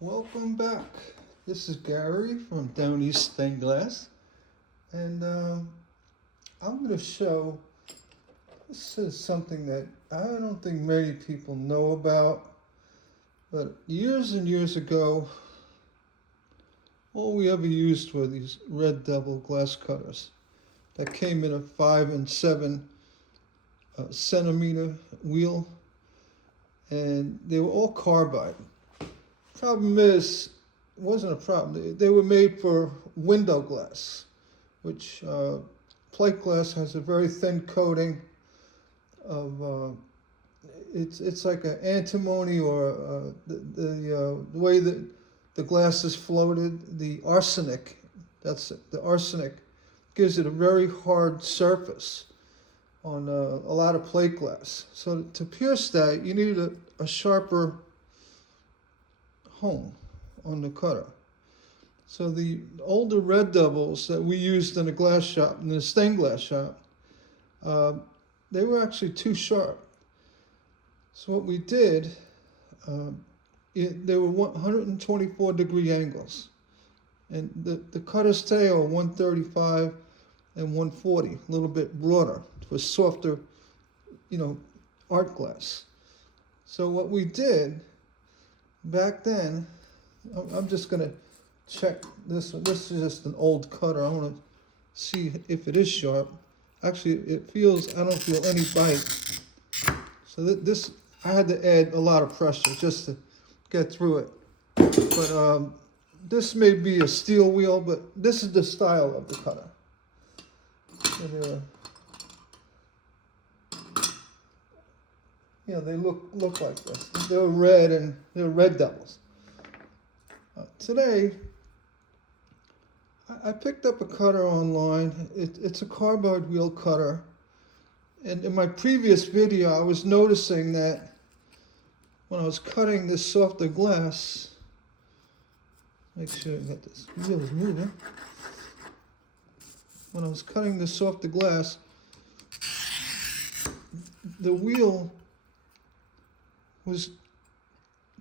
Welcome back. This is Gary from Down East Stained Glass, and I'm going to show. This is something that I don't think many people know about, but years and years ago, all we ever used were these Red Devil glass cutters that came in a 5 and 7 centimeter wheel, and they were all carbide. Problem is, it wasn't a problem. They were made for window glass, which plate glass has a very thin coating of it's like an antimony or the way that the glass is floated, the arsenic. That's it. The arsenic gives it a very hard surface on a lot of plate glass. So to pierce that, you need a sharper hone on the cutter. So the older Red Devils that we used in the glass shop, in the stained glass shop, they were actually too sharp. So what we did, they were 124 degree angles. And the cutter's tail 135 and 140, a little bit broader for softer, art glass. So what we did back then, I'm just going to check this one. This is just an old cutter. I want to see if it is sharp. Actually, I don't feel any bite. So this, I had to add a lot of pressure just to get through it. But this may be a steel wheel, but this is the style of the cutter. They look like this. They're red, and they're Red Devils. Today, I picked up a cutter online. It's a carbide wheel cutter. And in my previous video, I was noticing that when I was cutting this softer glass, make sure I got this wheel is moving. When I was cutting this softer glass, the wheel was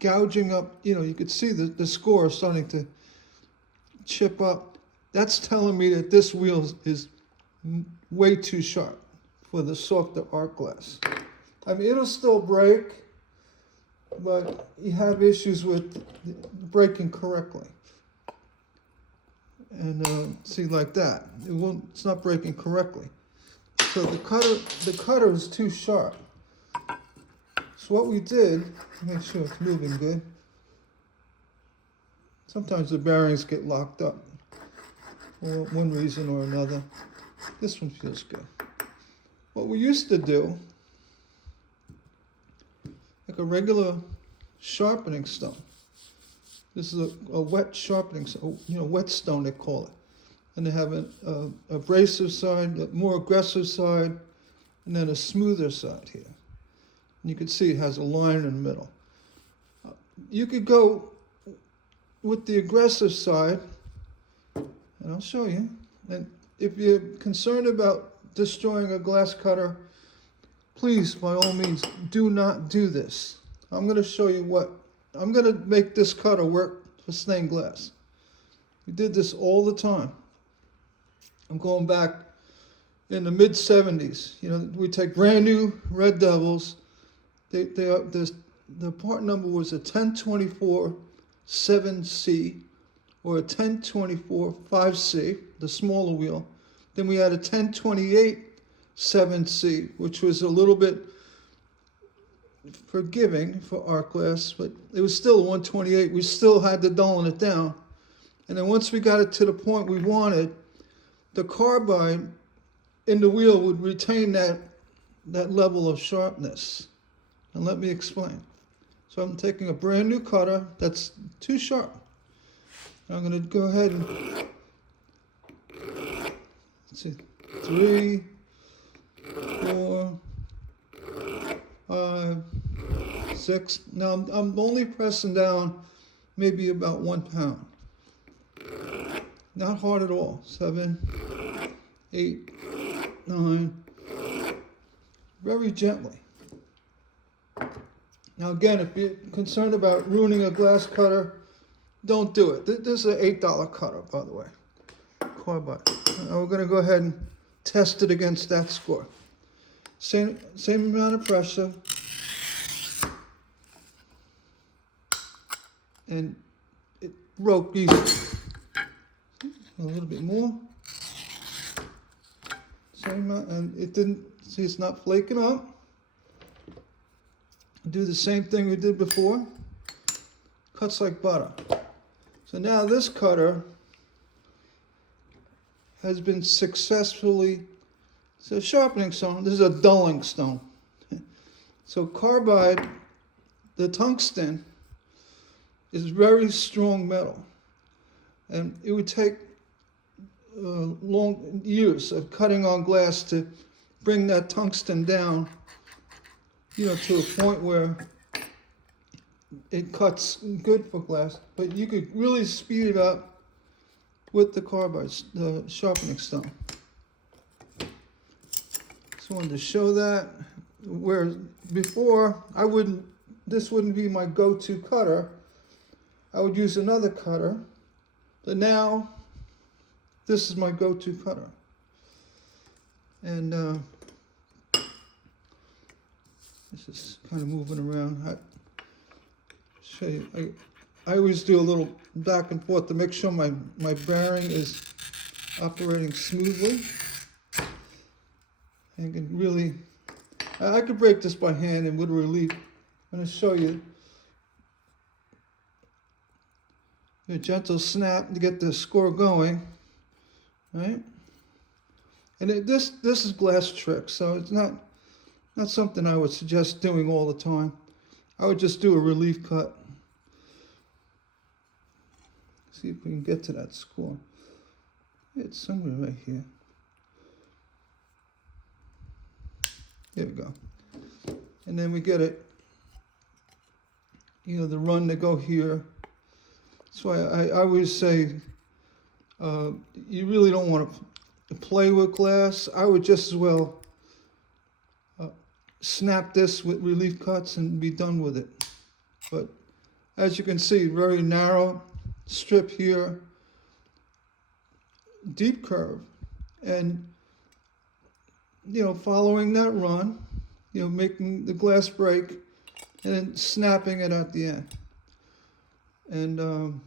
gouging up, you could see the score starting to chip up. That's telling me that this wheel is way too sharp for the softer art glass. I mean, it'll still break, but you have issues with breaking correctly. And see, like that, it's not breaking correctly. So the cutter is too sharp. So what we did, make sure it's moving good. Sometimes the bearings get locked up for one reason or another. This one feels good. What we used to do, like a regular sharpening stone. This is a wet sharpening stone, whetstone they call it. And they have an abrasive side, a more aggressive side, and then a smoother side here. And you can see it has a line in the middle. You could go with the aggressive side, and I'll show you. And if you're concerned about destroying a glass cutter, please, by all means, do not do this. I'm going to show you I'm going to make this cutter work for stained glass. We did this all the time. I'm going back in the mid-70s. We take brand new Red Devils. The part number was a 1024 7C or a 1024 5C, the smaller wheel. Then we had a 1028 7C, which was a little bit forgiving for art glass, but it was still a 128. We still had to dull it down. And then once we got it to the point we wanted, the carbide in the wheel would retain that level of sharpness. And let me explain. So I'm taking a brand new cutter that's too sharp. I'm going to go ahead and, let's see, 3, 4, 5, 6. Now I'm only pressing down maybe about 1 pound. Not hard at all. 7, 8, 9. Very gently. Now again, if you're concerned about ruining a glass cutter, don't do it. This is an $8 cutter, by the way. Carbide. We're going to go ahead and test it against that score. Same amount of pressure. And it broke easily. A little bit more. Same amount, and it didn't, see, it's not flaking up. Do the same thing we did before. Cuts like butter. So now this cutter has been successfully, it's a sharpening stone. This is a dulling stone. So carbide, the tungsten, is very strong metal. And it would take long years of cutting on glass to bring that tungsten down, to a point where it cuts good for glass. But you could really speed it up with the carbide, the sharpening stone. Just wanted to show that. Where before this wouldn't be my go-to cutter. I would use another cutter, but now this is my go-to cutter. And this is kind of moving around. Show you. I always do a little back and forth to make sure my bearing is operating smoothly. And can really, I could break this by hand and with relief. I'm going to show you. A gentle snap to get the score going, right? And this is glass trick, so it's not something I would suggest doing all the time. I would just do a relief cut. See if we can get to that score. It's somewhere right here. There we go. And then we get it, the run to go here. That's why I always say you really don't want to play with glass. I would just as well snap this with relief cuts and be done with it. But as you can see, very narrow strip here, deep curve, and following that run, making the glass break and then snapping it at the end. And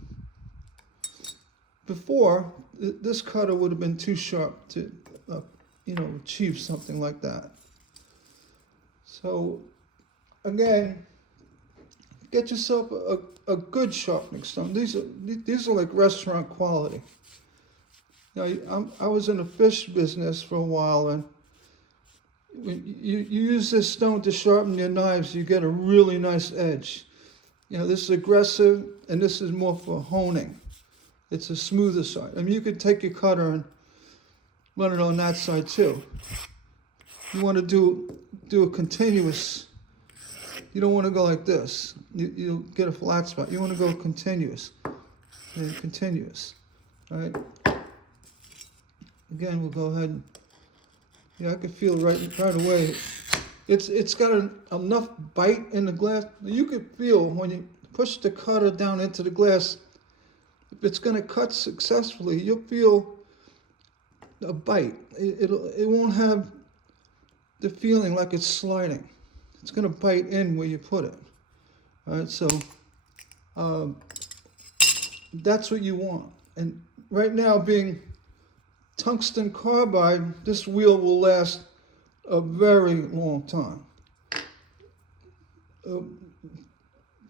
before, this cutter would have been too sharp to, achieve something like that. So, again, get yourself a good sharpening stone. These are like restaurant quality. I was in the fish business for a while, and when you use this stone to sharpen your knives, you get a really nice edge. This is aggressive, and this is more for honing. It's a smoother side. I mean, you could take your cutter and run it on that side too. You want to do a continuous. You don't want to go like this. You'll get a flat spot. You want to go continuous. And continuous. All right. Again, we'll go ahead and, I can feel right away. It's got enough bite in the glass. You could feel when you push the cutter down into the glass, if it's going to cut successfully, you'll feel a bite. It won't have the feeling like it's sliding. It's going to bite in where you put it. All right, so that's what you want. And right now, being tungsten carbide, this wheel will last a very long time.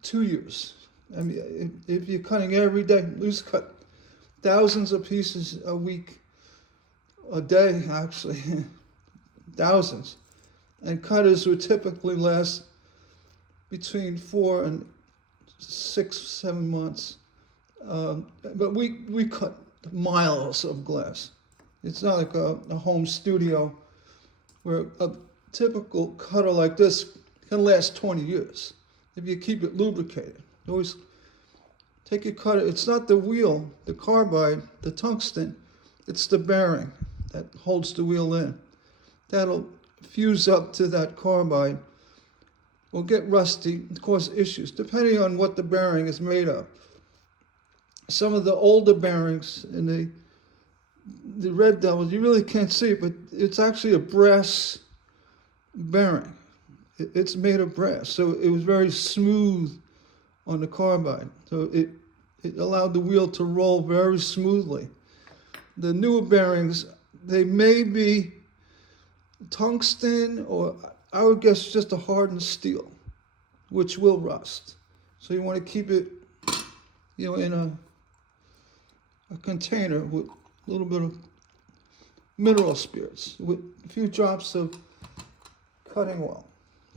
2 years. I mean, if you're cutting every day, we used to cut thousands of pieces a week, a day actually, thousands. And cutters would typically last between 4 and 6, 7 months. But we cut miles of glass. It's not like a home studio where a typical cutter like this can last 20 years if you keep it lubricated. Always take your cutter. It's not the wheel, the carbide, the tungsten. It's the bearing that holds the wheel in. That'll fuse up to that carbide or get rusty and cause issues, depending on what the bearing is made of. some of the older bearings in the Red Devils, you really can't see it, but it's actually a brass bearing. It's made of brass, so it was very smooth on the carbide. So it allowed the wheel to roll very smoothly. The newer bearings, they may be tungsten, or I would guess just a hardened steel, which will rust. So you want to keep it, in a container with a little bit of mineral spirits, with a few drops of cutting oil.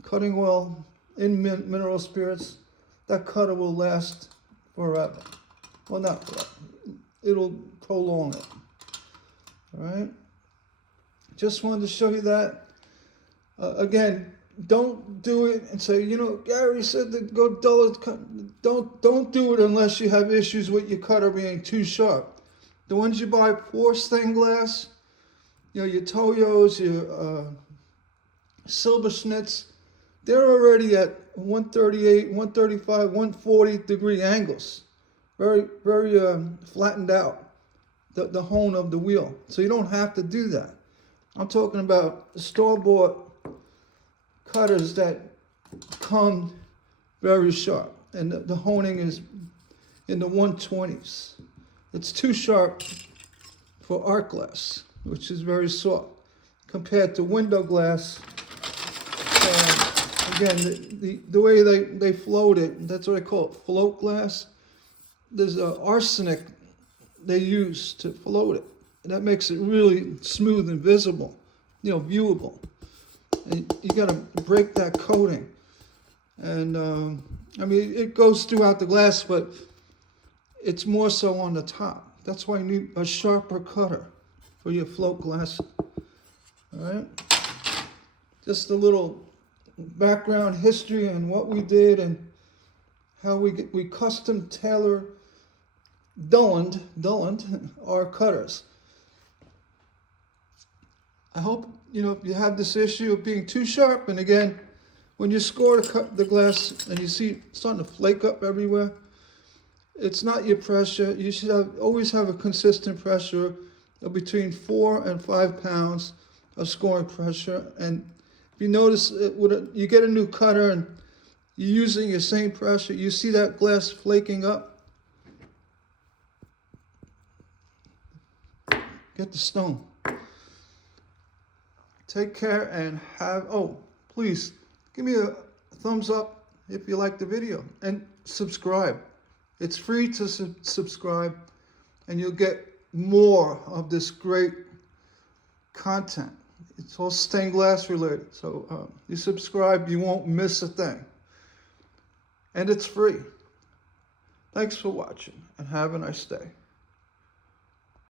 Cutting oil in mineral spirits, that cutter will last forever. Well, not forever. It'll prolong it. All right? Just wanted to show you that. Again, don't do it and say, Gary said to go dull it. Don't do it unless you have issues with your cutter being too sharp. The ones you buy for stained glass, your Toyos, your Silverschnitz, they're already at 138, 135, 140 degree angles. Very, very flattened out, the hone of the wheel. So you don't have to do that. I'm talking about store-bought cutters that come very sharp. And the honing is in the 120s. It's too sharp for art glass, which is very soft, compared to window glass. Again, the way they float it, that's what I call it, float glass. There's arsenic they use to float it. And that makes it really smooth and visible, viewable. And you got to break that coating. And it goes throughout the glass, but it's more so on the top. That's why you need a sharper cutter for your float glass. All right? Just a little background history on what we did and how we custom tailor dullened our cutters. I hope if you have this issue of being too sharp, and again, when you score the glass and you see it starting to flake up everywhere, it's not your pressure. You should always have a consistent pressure of between 4 and 5 pounds of scoring pressure. And if you notice, you get a new cutter and you're using your same pressure, you see that glass flaking up. Get the stone. Take care and please give me a thumbs up if you like the video and subscribe. It's free to subscribe, and you'll get more of this great content. It's all stained glass related. So you subscribe, you won't miss a thing. And it's free. Thanks for watching, and have a nice day.